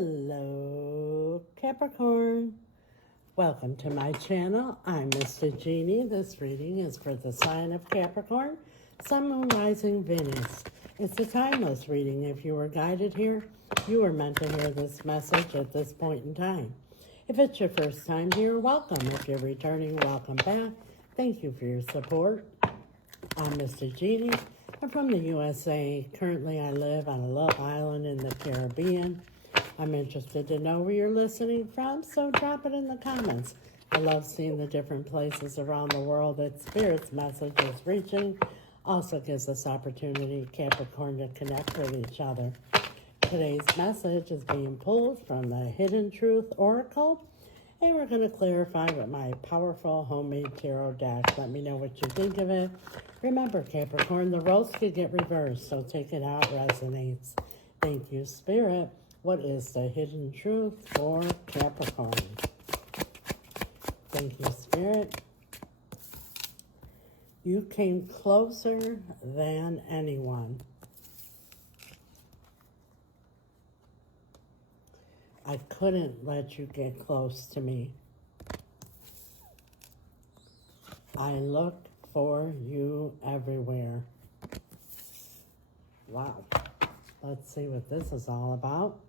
Hello, Capricorn. Welcome to my channel. I'm Mystic.Jeanne. This reading is for the sign of Capricorn, Sun, Moon, Rising, Venus. It's a timeless reading. If you were guided here, you were meant to hear this message at this point in time. If it's your first time here, welcome. If you're returning, welcome back. Thank you for your support. I'm Mystic.Jeanne. I'm from the USA. Currently, I live on a little island in the Caribbean. I'm interested to know where you're listening from, so drop it in the comments. I love seeing the different places around the world that Spirit's message is reaching. Also gives us opportunity, Capricorn, to connect with each other. Today's message is being pulled from the Hidden Truth Oracle, and we're going to clarify with my powerful homemade tarot deck. Let me know what you think of it. Remember, Capricorn, the roles could get reversed, so take it out resonates. Thank you, Spirit. What is the hidden truth for Capricorn? Thank you, Spirit. You came closer than anyone. I couldn't let you get close to me. I looked for you everywhere. Wow. Let's see what this is all about.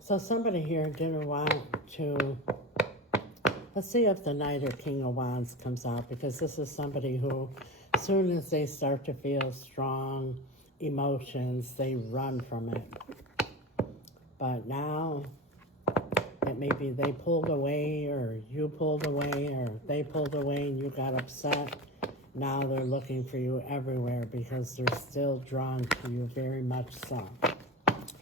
So somebody here didn't want to... Let's see if the Knight or King of Wands comes out, because this is somebody who, as soon as they start to feel strong emotions, they run from it. But now, it may be they pulled away, or you pulled away, or they pulled away and you got upset. Now they're looking for you everywhere because they're still drawn to you very much so.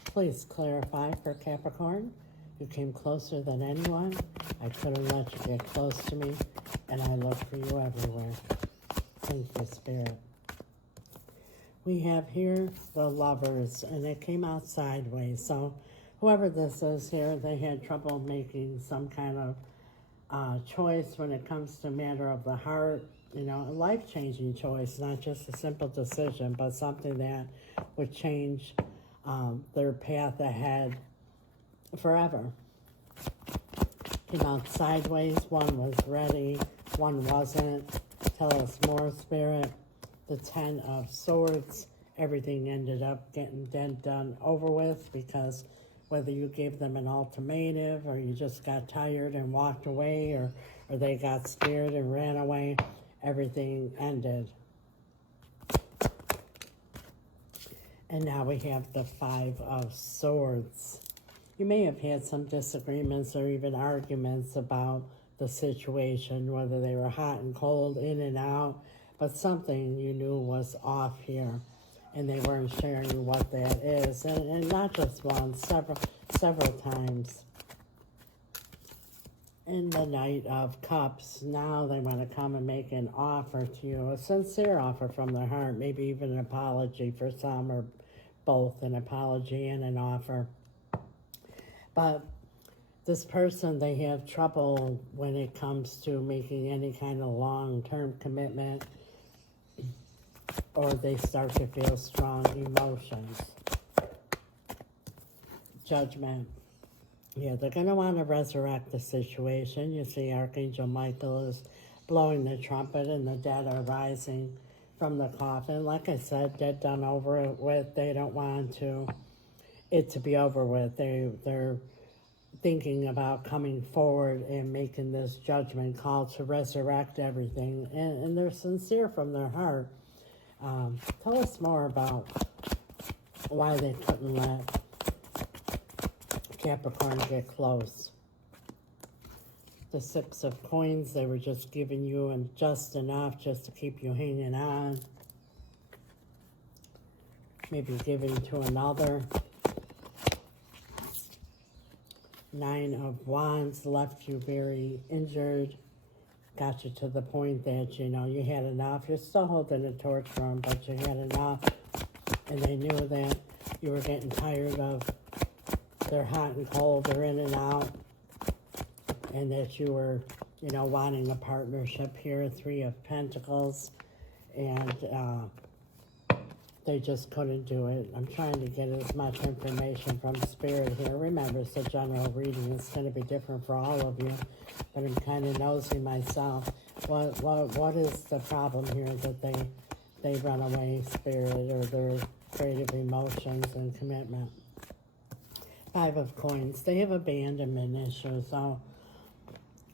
Please clarify for Capricorn. You came closer than anyone. I couldn't let you get close to me, and I look for you everywhere. Thank you, Spirit. We have here the Lovers, and it came out sideways. So whoever this is here, they had trouble making some kind of choice when it comes to matter of the heart. You know, a life-changing choice, not just a simple decision, but something that would change their path ahead forever. Came out sideways. One was ready, one wasn't. Tell us more, Spirit. The 10 of Swords. Everything ended up getting done over with, because whether you gave them an ultimatum, or you just got tired and walked away, or they got scared and ran away, everything ended. And now we have the 5 of Swords. You may have had some disagreements or even arguments about the situation, whether they were hot and cold, in and out, but something you knew was off here, and they weren't sharing what that is. And not just once, several times. In the Knight of Cups, now they want to come and make an offer to you, a sincere offer from their heart, maybe even an apology for some, or both, an apology and an offer. But this person, they have trouble when it comes to making any kind of long-term commitment, or they start to feel strong emotions. Judgment. Yeah, they're going to want to resurrect the situation. You see Archangel Michael is blowing the trumpet, and the dead are rising from the coffin. Like I said, dead, done, over with. They don't want it to be over with. They're thinking about coming forward and making this judgment call to resurrect everything. And they're sincere from their heart. Tell us more about why they couldn't let Capricorn get close. The 6 of Coins, they were just giving you just enough just to keep you hanging on. Maybe giving to another. 9 of Wands left you very injured. Got you to the point that, you know, you had enough. You're still holding a torch for them, but you had enough. And they knew that you were getting tired of their hot and cold, they're in and out. And that you were, you know, wanting a partnership here. 3 of Pentacles. And They just couldn't do it. I'm trying to get as much information from Spirit here. Remember, it's a general reading. It's going to be different for all of you, but I'm kind of nosy myself. What is the problem here that they run away, Spirit, or they're afraid of emotions and commitment? Five of Coins. They have abandonment issues. So,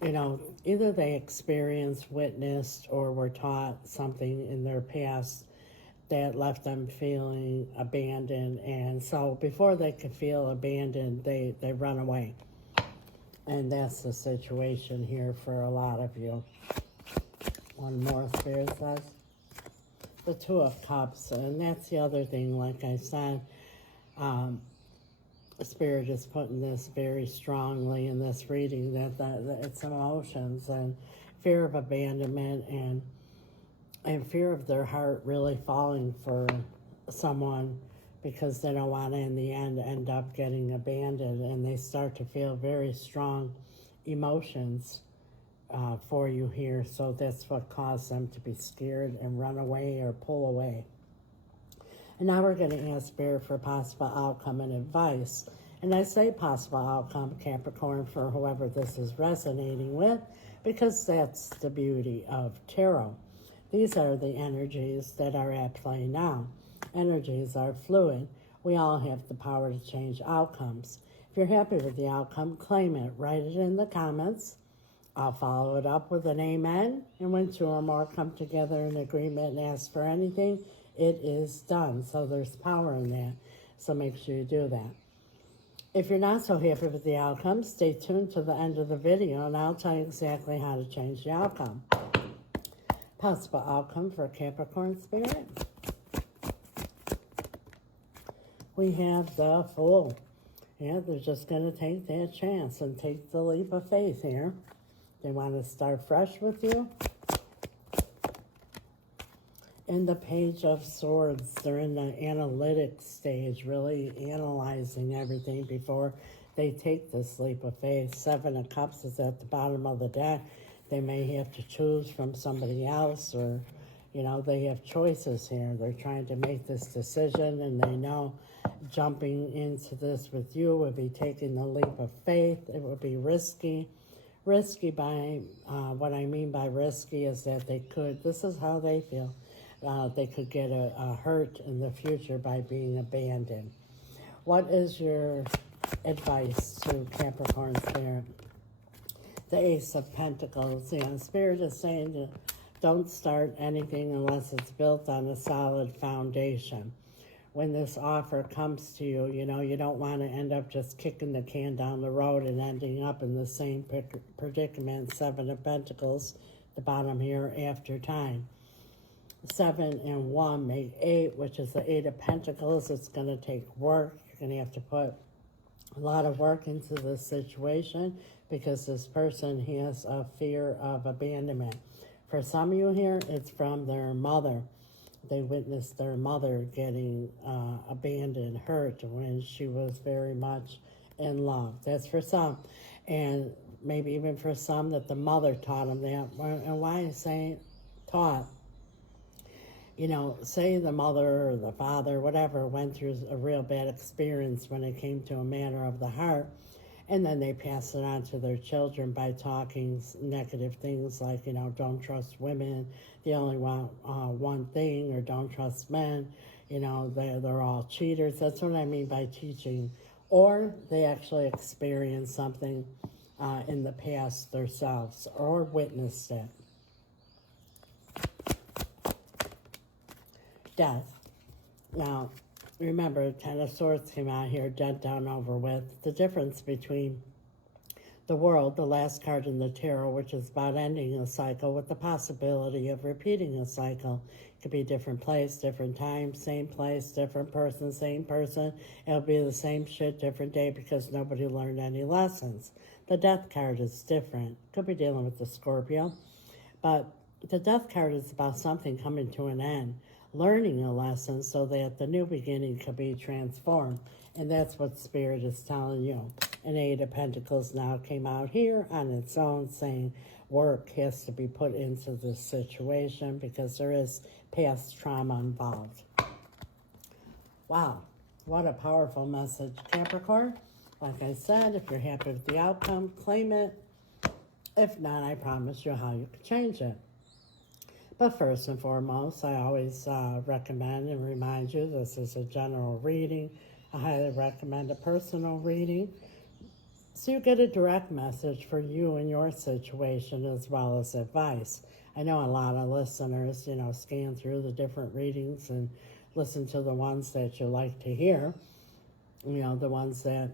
you know, either they experienced, witnessed, or were taught something in their past that left them feeling abandoned. And so before they could feel abandoned, they run away. And that's the situation here for a lot of you. One more, Spirit says. The Two of Cups. And that's the other thing, like I said, Spirit is putting this very strongly in this reading, that it's emotions and fear of abandonment and fear of their heart really falling for someone because they don't want to, in the end up getting abandoned, and they start to feel very strong emotions for you here. So that's what caused them to be scared and run away or pull away. And now we're going to ask Spirit for possible outcome and advice. And I say possible outcome, Capricorn, for whoever this is resonating with, because that's the beauty of tarot. These are the energies that are at play now. Energies are fluid. We all have the power to change outcomes. If you're happy with the outcome, claim it. Write it in the comments. I'll follow it up with an amen. And when two or more come together in agreement and ask for anything, it is done. So there's power in that. So make sure you do that. If you're not so happy with the outcome, stay tuned to the end of the video and I'll tell you exactly how to change the outcome. Possible outcome for Capricorn Spirit. We have the Fool. Yeah, they're just going to take that chance and take the leap of faith here. They want to start fresh with you. And the Page of Swords. They're in the analytic stage, really analyzing everything before they take this leap of faith. Seven of Cups is at the bottom of the deck. They may have to choose from somebody else, or, you know, they have choices here. They're trying to make this decision, and they know jumping into this with you would be taking the leap of faith. It would be risky. Risky by, what I mean by risky is that they could, this is how they feel, they could get a hurt in the future by being abandoned. What is your advice to Capricorn Spirit? The Ace of Pentacles. Yeah, Spirit is saying to don't start anything unless it's built on a solid foundation. When this offer comes to you, you know, you don't want to end up just kicking the can down the road and ending up in the same predicament. Seven of Pentacles, the bottom here, after time. 7 and 1 make 8, which is the 8 of Pentacles. It's going to take work. You're going to have to put a lot of work into this situation because this person has a fear of abandonment. For some of you here, it's from their mother. They witnessed their mother getting abandoned, hurt when she was very much in love. That's for some. And maybe even for some that the mother taught them that. And why I say taught? You know, say the mother or the father, whatever, went through a real bad experience when it came to a matter of the heart, and then they pass it on to their children by talking negative things like, you know, don't trust women, they only want one thing, or don't trust men, you know, they're all cheaters. That's what I mean by teaching. Or they actually experienced something in the past themselves or witnessed it. Death. Now, remember, Ten of Swords came out here, dead, done, over with. The difference between the World, the last card in the tarot, which is about ending a cycle with the possibility of repeating a cycle. It could be different place, different time, same place, different person, same person. It'll be the same shit, different day, because nobody learned any lessons. The Death card is different. Could be dealing with the Scorpio. But the Death card is about something coming to an end, learning a lesson so that the new beginning could be transformed. And that's what Spirit is telling you. An Eight of Pentacles now came out here on its own, saying work has to be put into this situation because there is past trauma involved. Wow, what a powerful message, Capricorn. Like I said, if you're happy with the outcome, claim it. If not, I promise you how you can change it. But first and foremost, I always recommend and remind you this is a general reading. I highly recommend a personal reading so you get a direct message for you and your situation as well as advice. I know a lot of listeners, scan through the different readings and listen to the ones that you like to hear, the ones that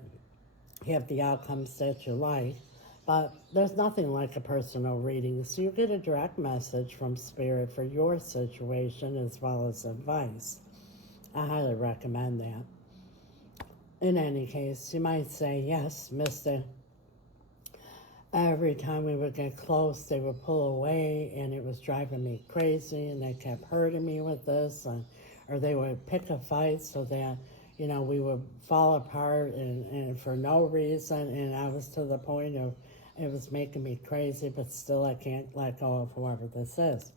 have the outcomes that you like. But there's nothing like a personal reading, so you get a direct message from Spirit for your situation as well as advice. I highly recommend that. In any case, you might say, yes, Mystic, every time we would get close, they would pull away, and it was driving me crazy, and they kept hurting me with this, or they would pick a fight so that, we would fall apart and for no reason, and I was to the point of it was making me crazy, but still I can't let go of whoever this is.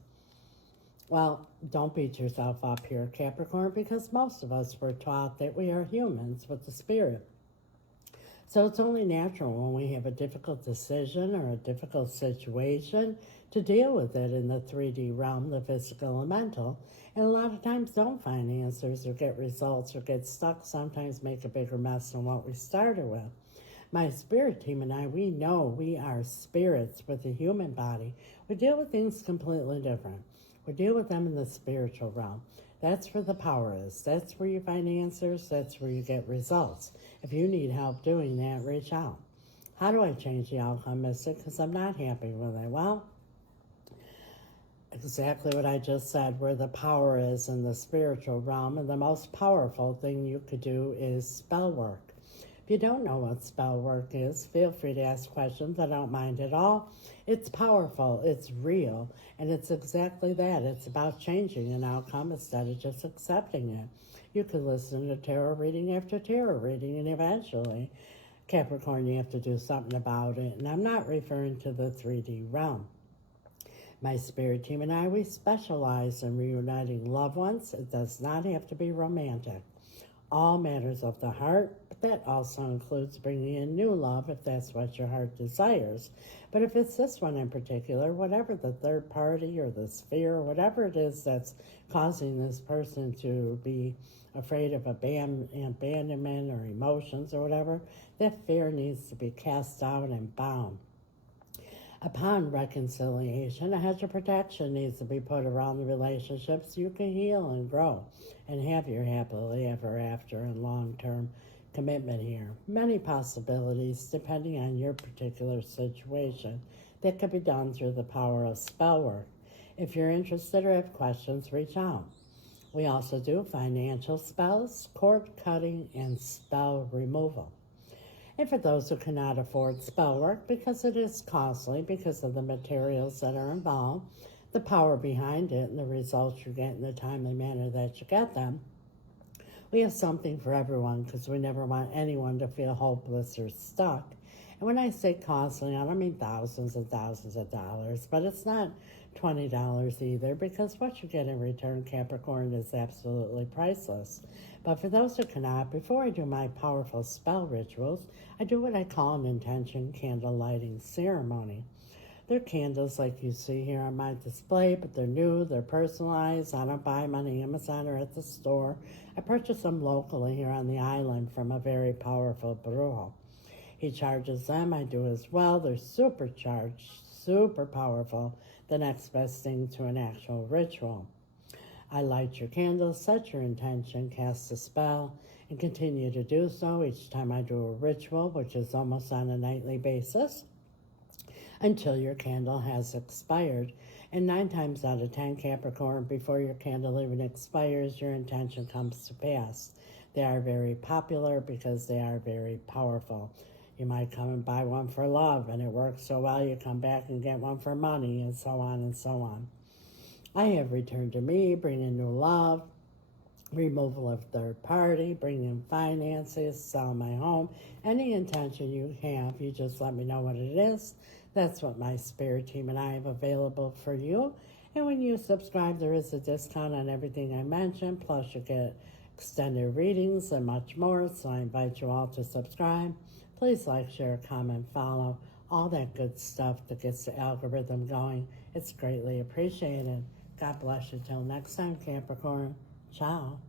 Well, don't beat yourself up here, Capricorn, because most of us were taught that we are humans with the spirit. So it's only natural when we have a difficult decision or a difficult situation to deal with it in the 3D realm, the physical and mental. And a lot of times don't find answers or get results or get stuck, sometimes make a bigger mess than what we started with. My spirit team and I, we know we are spirits with a human body. We deal with things completely different. We deal with them in the spiritual realm. That's where the power is. That's where you find answers. That's where you get results. If you need help doing that, reach out. How do I change the outcome, Mystic? Because I'm not happy with it. Well, exactly what I just said, where the power is in the spiritual realm. And the most powerful thing you could do is spell work. If you don't know what spell work is, feel free to ask questions. I don't mind at all. It's powerful, it's real, and it's exactly that. It's about changing an outcome instead of just accepting it. You could listen to tarot reading after tarot reading, and eventually, Capricorn, you have to do something about it. And I'm not referring to the 3D realm. My spirit team and I, we specialize in reuniting loved ones. It does not have to be romantic. All matters of the heart, but that also includes bringing in new love if that's what your heart desires. But if it's this one in particular, whatever the third party or the sphere or whatever it is that's causing this person to be afraid of abandonment or emotions or whatever, that fear needs to be cast out and bound. Upon reconciliation, a hedge of protection needs to be put around the relationship so you can heal and grow and have your happily ever after and long-term commitment here. Many possibilities depending on your particular situation that could be done through the power of spell work. If you're interested or have questions, reach out. We also do financial spells, cord cutting, and spell removal. And for those who cannot afford spell work, because it is costly because of the materials that are involved, the power behind it, and the results you get in the timely manner that you get them, we have something for everyone because we never want anyone to feel hopeless or stuck. And when I say costly, I don't mean thousands and thousands of dollars, but it's not $20 either, because what you get in return, Capricorn, is absolutely priceless. But for those who cannot, before I do my powerful spell rituals, I do what I call an intention candle lighting ceremony. They're candles like you see here on my display, but they're new, they're personalized. I don't buy them on Amazon or at the store. I purchase them locally here on the island from a very powerful brujo. He charges them, I do as well. They're supercharged, super powerful, the next best thing to an actual ritual. I light your candles, set your intention, cast a spell, and continue to do so each time I do a ritual, which is almost on a nightly basis, until your candle has expired. And 9 times out of 10, Capricorn, before your candle even expires, your intention comes to pass. They are very popular because they are very powerful. You might come and buy one for love, and it works so well, you come back and get one for money, and so on and so on. I have returned to me, bring in new love, removal of third party, bring in finances, sell my home. Any intention you have, you just let me know what it is. That's what my spirit team and I have available for you. And when you subscribe, there is a discount on everything I mentioned, plus you get extended readings, and much more. So I invite you all to subscribe. Please like, share, comment, follow, all that good stuff that gets the algorithm going. It's greatly appreciated. God bless you. Till next time, Capricorn. Ciao.